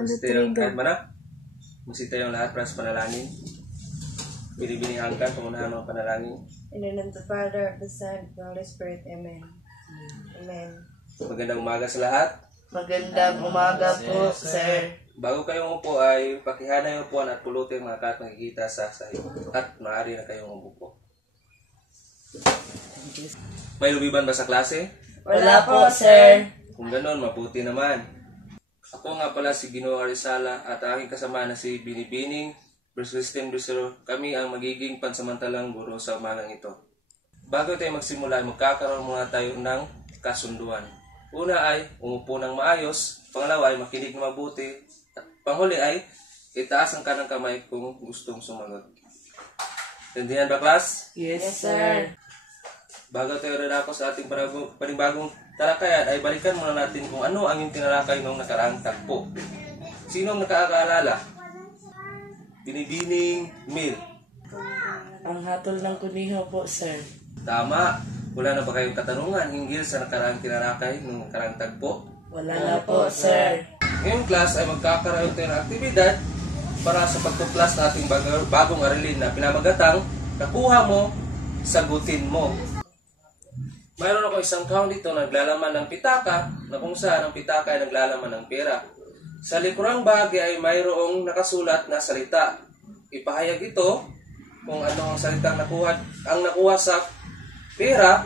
Masita yung lahat para sa panalangin. Binibinihangkan, pangunahan ng panalangin. In the name of the Father, the Son, the Holy Spirit. Amen. Amen. Magandang umaga sa lahat. Magandang umaga po, sir. Bago kayong upo ay pakihanay yung upuan at pulutin mga kat nakikita sa sahig. At maaari na kayong umupo. May lubiban ba sa klase? Wala po, sir. Kung ganoon, mabuti naman. Ako nga pala si Ginoo Arizala at aking kasama na si Binibining Christine Lucero. Kami ang magiging pansamantalang guro sa umagang ito. Bago tayo magsimula, magkakaroon muna tayo ng kasunduan. Una ay umupo ng maayos, pangalawa ay makinig na mabuti, at panghuli ay itaas ang kanang kamay kung gustong sumagot. Tindihan ba, class? Yes, sir. Bago tayo rinako sa ating panibagong talakayan, ay balikan muna natin kung ano ang yung tinalakay noong nakaraang tagpo. Sino ang nakakaalala? Binibining Mil. Ang hatol ng kuniho po, sir. Tama. Wala na ba kayong katanungan hinggil sa nakaraang tinalakay noong nakaraang tagpo? Wala na po, sir. Ngayong class ay magkakaroon tayo ng aktibidad para sa pagtuklas ng ating bagong aralin na pinamagatang nakuha mo, sagutin mo. Mayroon ako isang count dito na naglalaman ng pitaka na kung saan ang pitaka ay naglalaman ng pera. Sa likurang bahagi ay mayroong nakasulat na salita. Ipahayag ito kung ano ang salitang nakuha sa pera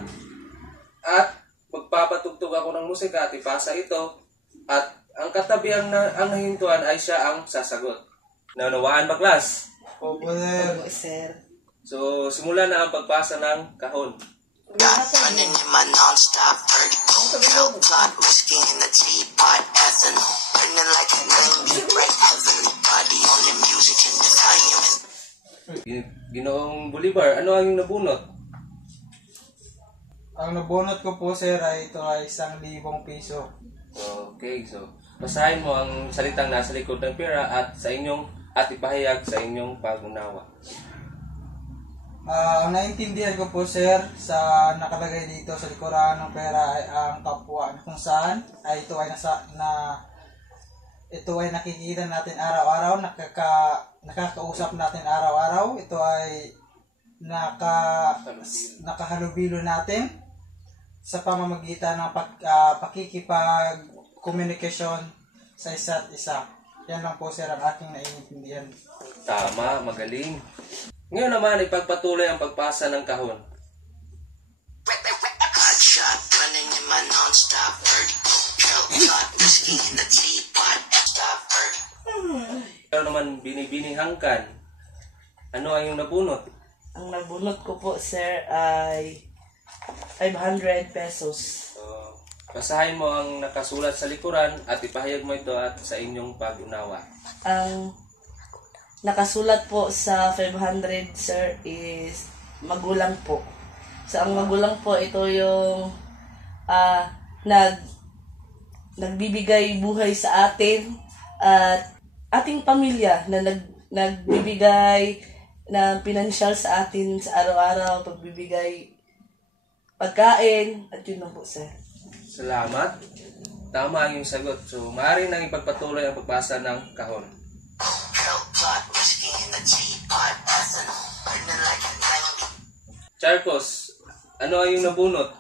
at magpapatugtog ako ng musika at ipasa ito at ang katabi ang nahintuan ay siya ang sasagot. Naunawaan ba, class? Opo, sir. So, simula na ang pagpasa ng kahon. Running in my non-stop vertical. Milk clot, whiskey in the teapot, ethanol. Burning like a name, right heavenly body on the music and the volume. Ginoong Bolivar, ano ang iyong nabunot? Ang nabunot ko po, sir, ay ito ay 1,000 piso. Okay, so basahin mo ang salitang nasa likod ng pera at ipahayag sa inyong pag-unawa. Ang naintindihan ko po, sir, sa nakalagay dito sa likuran ng pera ay ang kapwa kung saan ay ito ay nakikita natin araw-araw, nakakausap natin araw-araw. Ito ay nakahalubilo natin sa pamamagitan ng pakikipag-communication sa isa't isa. Yan lang po, sir, ang aking naiintindihan. Tama, magaling. Ngayon naman, ipagpatuloy ang pagpasa ng kahon. Hot shot, running in my non-stop vertical. Milk clot, whiskey in the teapot, stop vertical. Pero naman, binibinihangkan. Ano ang iyong nabunot? Ang nabunot ko po, sir, ay 500 pesos. So, basahin mo ang nakasulat sa likuran at ipahayag mo ito at sa inyong pag-unawa. Ang nakasulat po sa 500, sir, is magulang po. Sa ang magulang po, ito yung nagbibigay buhay sa atin at ating pamilya na nagbibigay ng pinansyal sa atin sa araw-araw, pagbibigay pagkain, at yun lang po, sir. Salamat. Tama ang iyong sagot. So, maaari nang ipagpatuloy ang pagbasa ng kahon. Milk clot, whiskey in the teapot, ethanol. Burning like a 90. Charcos, ano ang iyong nabunot?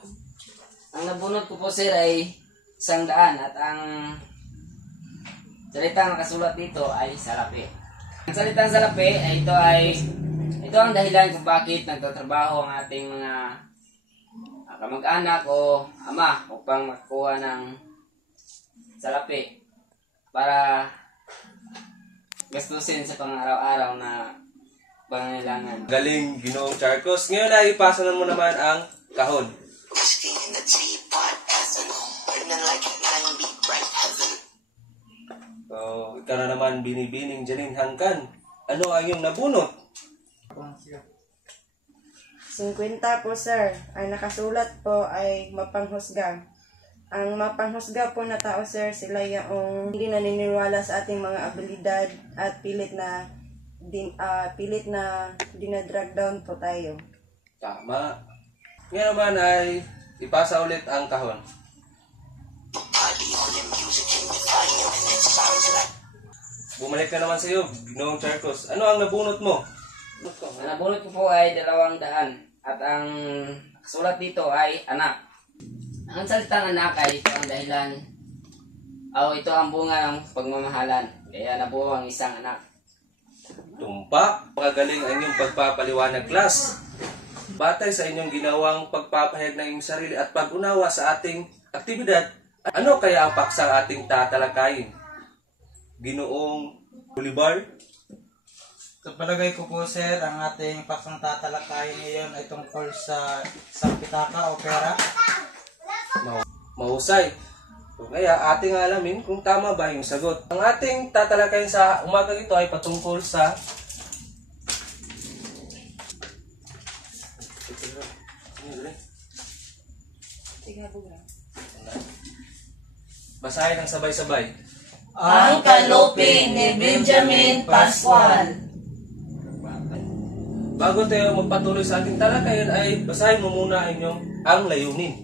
Ang nabunot ko po, sir, ay 100 at ang salitang nakasulat dito ay salapi. Ang salitang salapi ay ito ang dahilan kung bakit nagtatrabaho ang ating mga kamag-anak o ama upang makuha ng salapi para gastusin sa pang-araw-araw na pangangailangan. Galing, Ginoong Charcos. Ngayon ay ipasa na mo naman ang kahon. Whiskey in the teapot, ethanol. Burning like a 90, right heaven. So, ikaw na naman, Binibining Janine Hangkan. Ano ang iyong nabunot? 50 po, sir. Ang nakasulat po ay mapanghusga. Ang mapanghusga po na tao, sir, sila yung hindi naniniwala sa ating mga abilidad at pilit na dinadrag down po tayo. Tama. Ngayon naman ay ipasa ulit ang kahon. Body on the music and the volume and it sounds like bumalik na naman sa iyo, Ginoong Charcos. Ano ang nabunot mo? Ang nabunot ko po ay 200 at ang sulat dito ay anak. Ang salitang anak ay ito ang dahilan ito ang bunga ng pagmamahalan. Kaya nabuo ang isang anak. Tumpak, magagaling ang inyong pagpapaliwanag, class. Batay sa inyong ginawang pagpapahayag ng inyong sarili at pag-unawa sa ating aktibidad, ano kaya ang paksang ating tatalakayin? Ginoong Bolivar? Sa palagay ko po sir, ang ating paksang tatalakayin ngayon ay tungkol sa isang pitaka o pera. Mahusay. So, kaya ating alamin kung tama ba yung sagot. Ang ating tatalakayin sa umagang ito ay patungkol sa basahin ng sabay-sabay. Ang kalupi ni Benjamin Pascual. Bago tayo magpatuloy sa ating talakayan ay basahin mo muna ang layunin.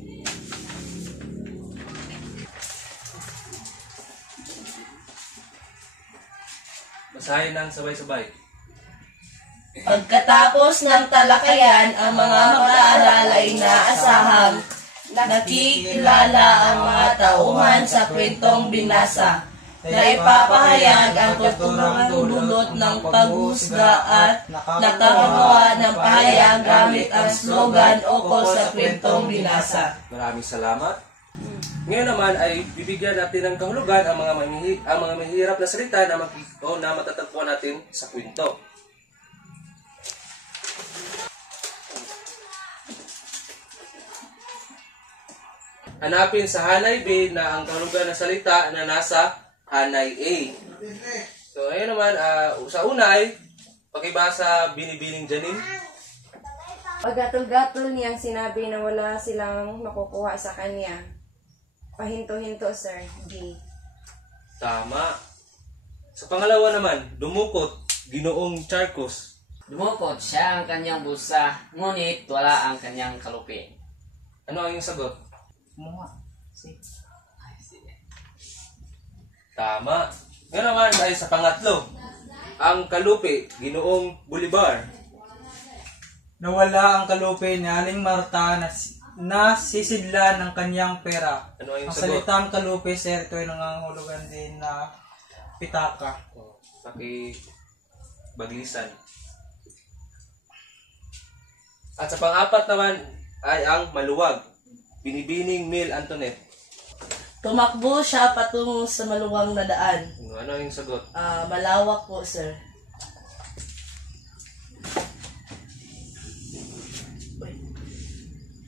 Basahin ng sabay-sabay. Pagkatapos ng talakayan, ang mga mag-aaral ay inaasahang nakikilala ang mga tauhan sa kwentong binasa na ipapahayag ang kulturang dulot ng paghusga at nakakagawa ng pahayag gamit ang slogan ukol sa kwentong binasa. Maraming salamat. Ngayon naman ay bibigyan natin ng kahulugan ang mga mahihirap na salita na matatagpuan natin sa kwento. Hanapin sa Hanay B na ang kahulugan ng salita na nasa Hanay A. So, ayun naman, sa una ay pakibasa Binibining Janin. Paggatol-gatol niyang sinabi na wala silang makukuha sa kanya. Pahinto-hinto, sir. B. Tama. Sa pangalawa naman, dumukot Ginoong Charcos. Dumukot siya ang kanyang bulsa, ngunit wala ang kanyang kalupi. Ano ang iyong sagot? Tama. Ngayon naman ay sa pangatlo, ang kalupi Ginoong Bolivar. Nawala ang kalupi ni Aling Marta na sisidlan ng kanyang pera. Ano ang iyong Ang sagot? salitang kalupi sir, ito ay nangangahulugan din na pitaka. Baglisan. At sa pang-apat naman ay ang maluwag. Binibining Mil Antoinette. Tumakbo siya patungo sa maluwang na daan. Ano ang iyong sagot? Malawak po, sir.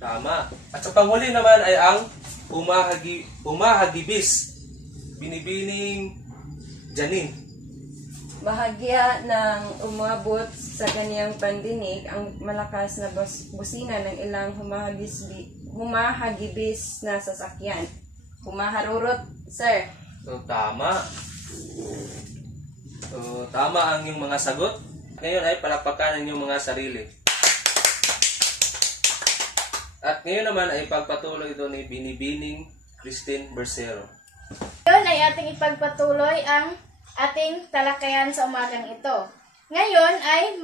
Tama. At sa panghuli naman ay ang umahagibis. Binibining Janin. Bahagya ng umabot sa kaniyang pandinig ang malakas na busina ng ilang humahagibis na sasakyan. Humaharurot, sir. So, tama. So, tama ang iyong mga sagot. Ngayon ay palakpakan ang iyong mga sarili. At ngayon naman ay pagpatuloy ito ni Binibining Christine Bersero. Ngayon ay ating ipagpatuloy ang ating talakayan sa umagang ito. Ngayon ay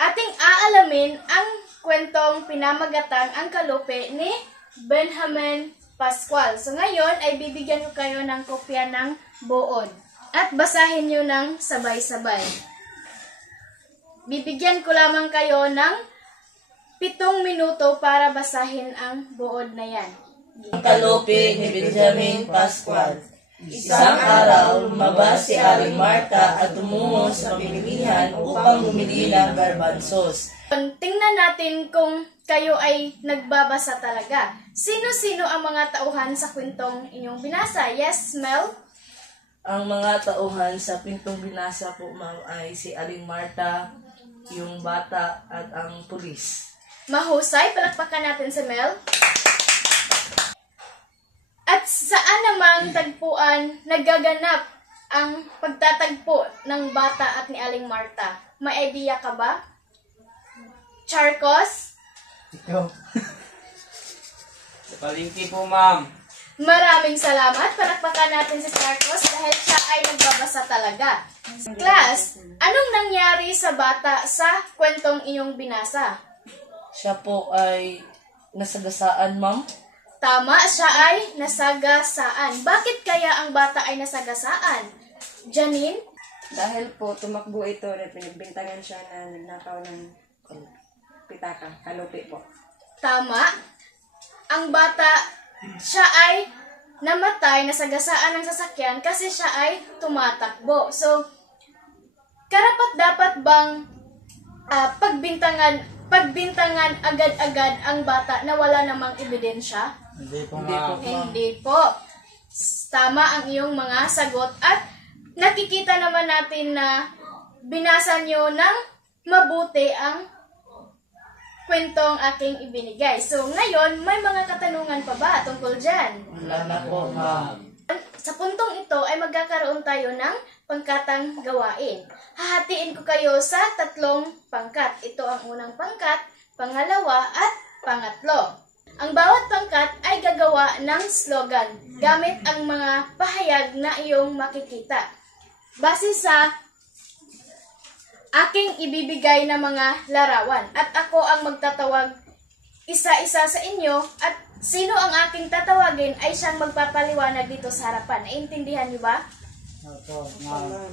ating aalamin ang kwentong pinamagatang ang kalupi ni Benjamin Pascual. So ngayon ay bibigyan ko kayo ng kopya ng buod at basahin nyo ng sabay-sabay. Bibigyan ko lamang kayo ng 7 minuto para basahin ang buod na yan. Ang kalupi ni Benjamin Pascual. Isang araw, lumabas si Aling Marta at tumungo sa pilihan upang bumili ng garbanzos. Tingnan natin kung kayo ay nagbabasa talaga. Sino-sino ang mga tauhan sa kwentong inyong binasa? Yes, Mel? Ang mga tauhan sa pintong binasa po, ma'am, ay si Aling Marta, yung bata at ang pulis. Mahusay, palakpakan natin si Mel. At saan namang tagpuan nagaganap ang pagtatagpo ng bata at ni Aling Marta? May idea ka ba? Charcos? Ikaw. Sa palengke po, ma'am. Maraming salamat. Palakpakan natin si Charcos dahil siya ay nagbabasa talaga. talaga. Class, anong nangyari sa bata sa kwentong inyong binasa? Siya po ay nasagasaan, ma'am. Tama, siya ay nasagasaan. Bakit kaya ang bata ay nasagasaan? Janine? Dahil po tumakbo ito at pinagbintangan siya na nagnakaw ng pitaka, kalupi po. Tama. Ang bata, siya ay namatay, nasagasaan ng sasakyan kasi siya ay tumatakbo. So, karapat-dapat bang pagbintangan agad-agad ang bata na wala namang ebidensya? Hindi po, ma'am. Hindi po. Tama ang iyong mga sagot at nakikita naman natin na binasa nyo ng mabuti ang kwentong aking ibinigay. So, ngayon, may mga katanungan pa ba tungkol dyan? Wala na po, ma'am. Sa puntong ito ay magkakaroon tayo ng pangkatang gawain. Hahatiin ko kayo sa 3 pangkat. Ito ang unang pangkat, pangalawa at pangatlo. Ang bawat pangkat ay gagawa ng slogan gamit ang mga pahayag na iyong makikita. Base sa aking ibibigay na mga larawan. At ako ang magtatawag isa-isa sa inyo at sino ang aking tatawagin ay siyang magpapaliwanag dito sa harapan. Naiintindihan niyo ba? Opo, ma'am.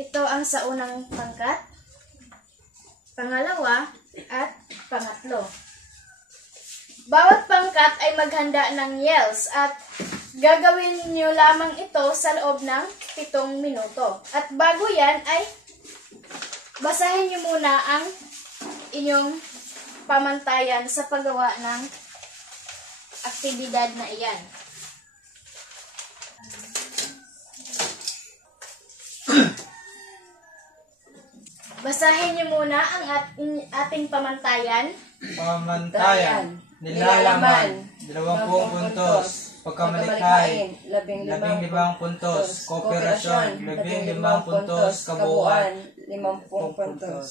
Ito ang sa unang pangkat, pangalawa, at pangatlo. Bawat pangkat ay maghanda ng yells at gagawin niyo lamang ito sa loob ng 7 minuto. At bago yan ay basahin niyo muna ang inyong pamantayan sa paggawa ng aktibidad na iyan. Basahin niyo muna ang ating pamantayan. Pamantayan. Nilalaman. 20 puntos. Pagkamalikhain. 15 puntos. Kooperasyon. 15 puntos. Kabuuan. 50 puntos.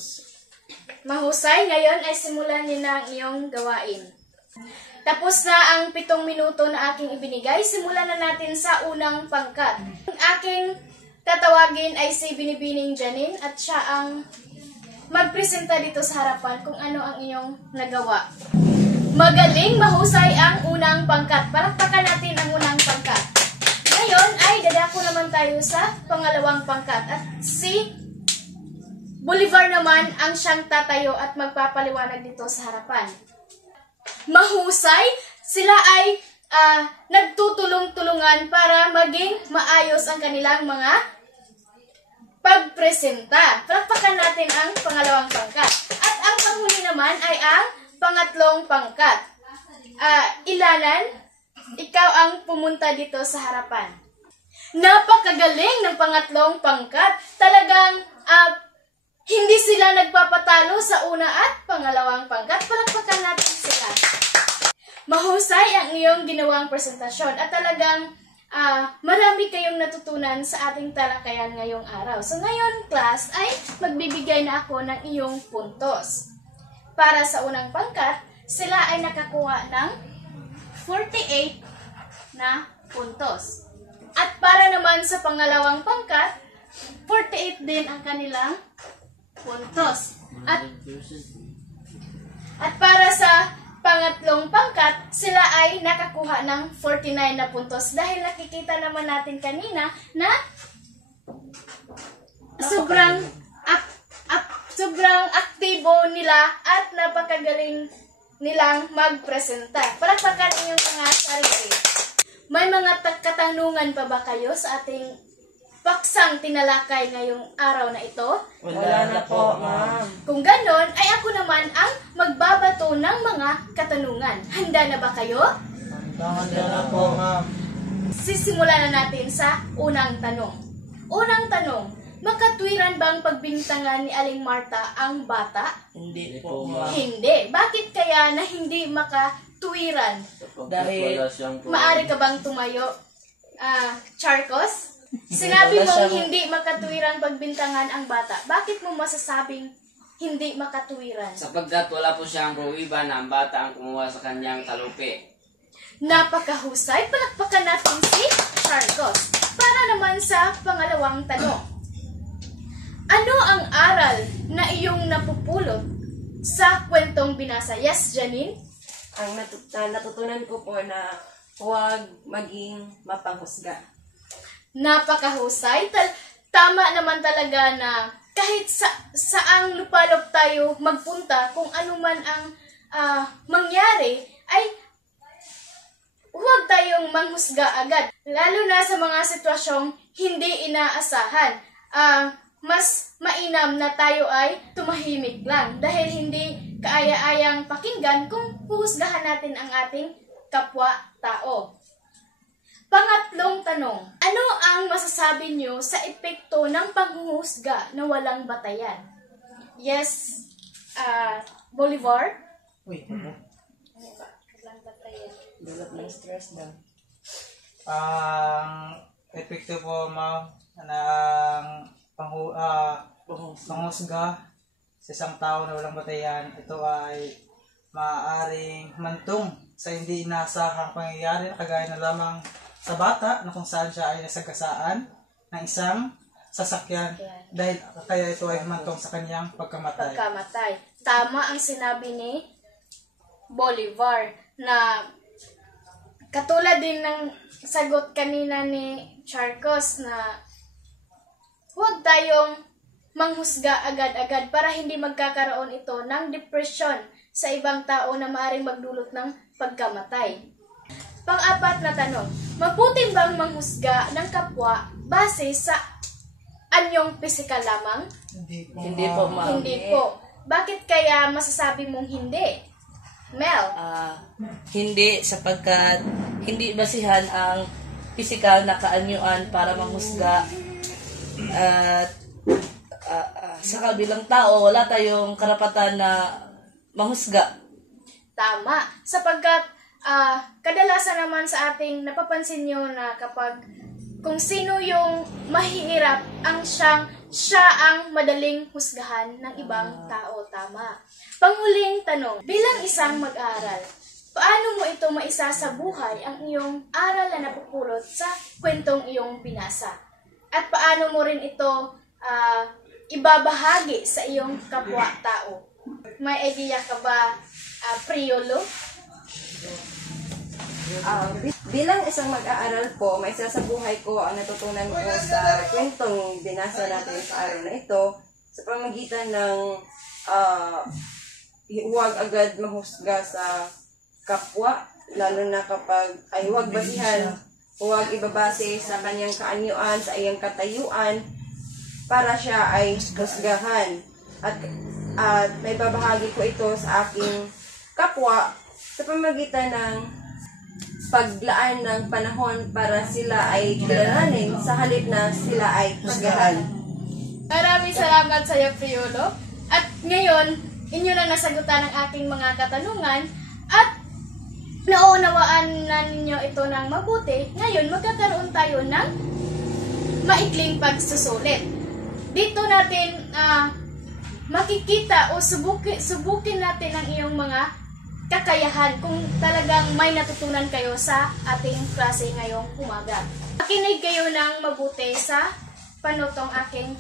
Mahusay, ngayon ay simulan niyo na ang iyong gawain. Tapos na ang 7 minuto na aking ibinigay. Simulan na natin sa unang pangkat. Ang aking tatawagin ay si Binibining Janine at siya ang magpresenta dito sa harapan kung ano ang iyong nagawa. Magaling, mahusay ang unang pangkat. Palakpakan natin ang unang pangkat. Ngayon ay dadako naman tayo sa pangalawang pangkat at si Bolivar naman ang siyang tatayo at magpapaliwanag dito sa harapan. Mahusay, sila ay nagtutulong-tulungan para maging maayos ang kanilang mga pagpresenta. Palakpakan natin ang pangalawang pangkat. At ang panghuli naman ay ang pangatlong pangkat. Ilanan, ikaw ang pumunta dito sa harapan. Napakagaling ng pangatlong pangkat. Talagang hindi sila nagpapatalo sa una at pangalawang pangkat. Palakpakan natin sila. Mahusay ang iyong ginawang presentasyon at talagang marami kayong natutunan sa ating talakayan ngayong araw. So ngayon, class, ay magbibigay na ako ng iyong puntos. Para sa unang pangkat, sila ay nakakuha ng 48 na puntos. At para naman sa pangalawang pangkat, 48 din ang kanilang puntos. At para sa pangatlong pangkat, sila ay nakakuha ng 49 na puntos dahil nakikita naman natin kanina na sobrang aktibo nila at napakagaling nilang magpresenta. Palakpakan inyong mga sarili. May mga katanungan pa ba kayo sa ating paksang tinalakay ngayong araw na ito? Wala na po, ma'am. Kung ganon, ay ako naman ang magbabato ng mga katanungan. Handa na ba kayo? Handa na po, ma'am. Sisimulan na natin sa unang tanong. Unang tanong, makatwiran bang pagbintangan ni Aling Marta ang bata? Hindi po, ma'am. Hindi. Bakit kaya na hindi makatwiran? Dahil Maari ka bang tumayo? Charcos? Sinabi mong hindi makatuwiran pagbintangan ang bata. Bakit mo masasabing hindi makatuwiran? Sapagkat wala po siyang pruwiba na ang bata ang kumuha sa kanyang kalupi. Napakahusay. Palakpakan natin si Charcos. para naman sa pangalawang tanong. Ano ang aral na iyong napupulot sa kwentong binasa? Yes, Janine? Ang natutunan ko po na huwag maging mapanghusga. Napakahusay. Tama naman talaga na kahit saang lupalop tayo magpunta, kung ano man ang mangyari, ay huwag tayong manghusga agad. Lalo na sa mga sitwasyong hindi inaasahan. Mas mainam na tayo ay tumahimik lang dahil hindi kaaya-ayang pakinggan kung huhusgahan natin ang ating kapwa-tao. Pangatlong tanong, ano ang masasabi niyo sa epekto ng panghuhusga na walang batayan? Yes, Bolivar? Uy, Walang batayan. Dulot ng stress daw. ang epekto po, ma'am, ng panghusga sa isang tao na walang batayan, ito ay maaaring mantong sa hindi inaasahang pangyayari, kagaya na lamang sa bata na kung saan siya ay nasagasaan ng isang sasakyan dahil kaya ito ay humantong sa kanyang pagkamatay. Tama ang sinabi ni Bolivar na katulad din ng sagot kanina ni Charcos na huwag tayong manghusga agad-agad para hindi magkakaroon ito ng depression sa ibang tao na maaaring magdulot ng pagkamatay. Pang-apat na tanong, mabuti bang manghusga ng kapwa base sa anyong pisikal lamang? Hindi po, ma'am. Hindi po. Bakit kaya masasabi mong hindi? Mel? Hindi, sapagkat hindi basihan ang pisikal na kaanyuan para manghusga. At sa kabilang tao, wala tayong karapatan na manghusga. Tama. Sapagkat kadalasan naman sa ating napapansin nyo na kapag kung sino yung mahihirap, siya ang madaling husgahan ng ibang tao. Tama. Panghuling tanong, bilang isang mag-aaral, paano mo ito maisasabuhay ang iyong aral na napupulot sa kwentong iyong binasa? At paano mo rin ito ibabahagi sa iyong kapwa-tao? May idea ka ba, Priolo? Bilang isang mag-aaral po, may sasabuhay ko ang natutunan ko sa kwentong binasa natin sa araw na ito sa pamamagitan ng huwag agad mahusga sa kapwa, lalo na kapag ay huwag basihan, huwag ibabase sa kanyang kaanyuan, sa iyang katayuan, para siya ay husgahan. At may babahagi ko ito sa aking kapwa sa pamamagitan ng paglaan ng panahon para sila ay kilalanin sa halip na sila ay husgahan. Maraming salamat sa iyo, Priolo. At ngayon, inyo na nasagutan ang aking mga katanungan at naunawaan na ninyo ito ng mabuti. Ngayon, magkakaroon tayo ng maikling pagsusulit. Dito natin makikita o subukin natin ang iyong mga kakayahan kung talagang may natutunan kayo sa ating klase ngayong umaga. Makinig kayo ng mabuti sa panutong aking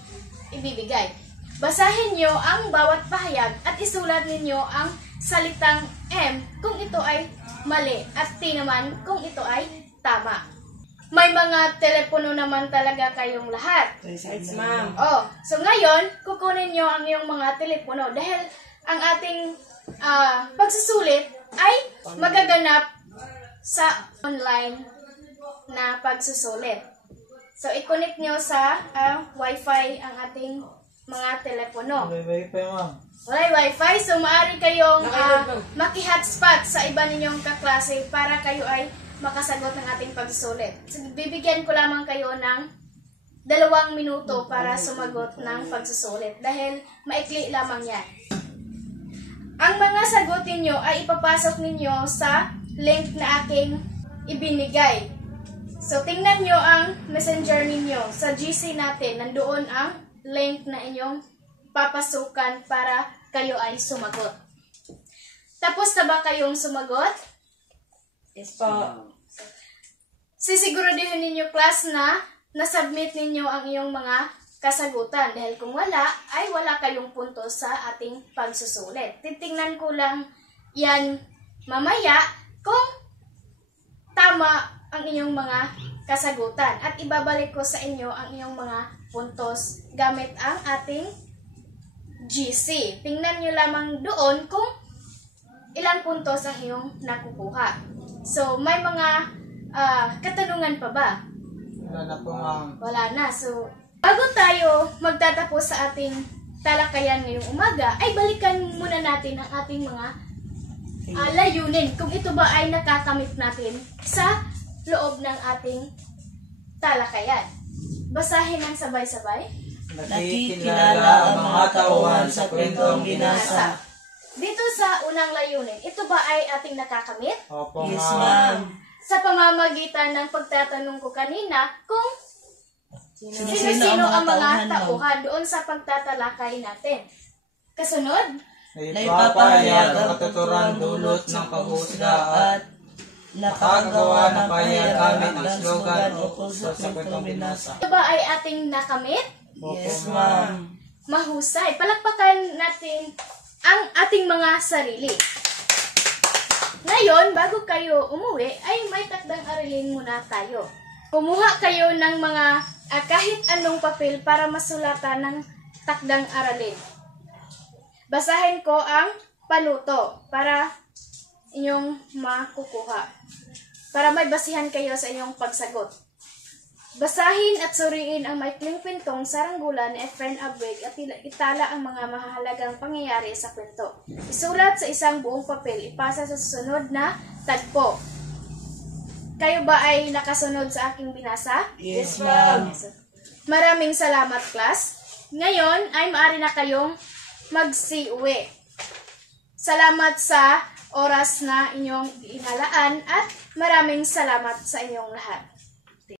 ibibigay. Basahin nyo ang bawat pahayag at isulat ninyo ang salitang M kung ito ay mali at T naman kung ito ay tama. May mga telepono naman talaga kayong lahat. Yes, ma'am. So ngayon, kukunin nyo ang iyong mga telepono dahil ang ating pagsusulit ay magaganap sa online na pagsusulit. So, i-connect nyo sa Wi-Fi ang ating mga telepono. May wifi, ma'am. Wala Wi-Fi, so maaari kayong maki-hotspot sa iba ninyong kaklase para kayo ay makasagot ng ating pagsusulit. So, bibigyan ko lamang kayo ng 2 minuto para sumagot ng pagsusulit dahil maikli lamang yan. Ang mga sagot ninyo ay ipapasok ninyo sa link na aking ibinigay. So, tingnan nyo ang messenger ninyo. Sa GC natin, nandoon ang link na inyong papasukan para kayo ay sumagot. Tapos na ba kayong sumagot? Yes po. Sisiguraduhin ninyo, class, na nasubmit ninyo ang iyong mga kasagutan. Dahil kung wala, ay wala kayong puntos sa ating pagsusulit. Titingnan ko lang yan mamaya kung tama ang inyong mga kasagutan. At ibabalik ko sa inyo ang iyong mga puntos gamit ang ating GC. Tingnan nyo lamang doon kung ilang puntos ang iyong nakukuha. So, may mga katanungan pa ba? Wala na po, ma'am. Wala na. So, bago tayo magtatapos sa ating talakayan ngayong umaga, ay balikan muna natin ang ating mga layunin. Kung ito ba ay nakakamit natin sa loob ng ating talakayan. Basahin ng sabay-sabay. Nakikilala ang mga tauhan sa kwentong binasa. Dito sa unang layunin, ito ba ay ating nakakamit? Opo, Yes, ma'am. ma'am. Sa pamamagitan ng pagtatanong ko kanina kung sino-sino ang mga tauhan doon sa pagtatalakay natin. Kasunod, Naipapahayag ang katuturang dulot ng paghusga at nakagawa ng pahayag gamit ang slogan ukol sa kwentong binasa. ito ba ay ating nakamit? Yes, ma'am. Mahusay. Palakpakan natin ang ating mga sarili. Ngayon, bago kayo umuwi, ay may takdang aralin muna tayo. Kumuha kayo ng mga kahit anong papel para masulatan ng takdang aralin. Basahin ko ang panuto para inyong makukuha. Para may basihan kayo sa inyong pagsagot. Basahin at suriin ang maikling kwentong saranggola ni Efren Abweg at itala ang mga mahalagang pangyayari sa kwento. Isulat sa isang buong papel, ipasa sa susunod na tagpo. Kayo ba ay nakasunod sa aking binasa? Yes, ma'am. Maraming salamat, class. Ngayon ay maaari na kayong magsiuwi. Salamat sa oras na inyong inalaan at maraming salamat sa inyong lahat.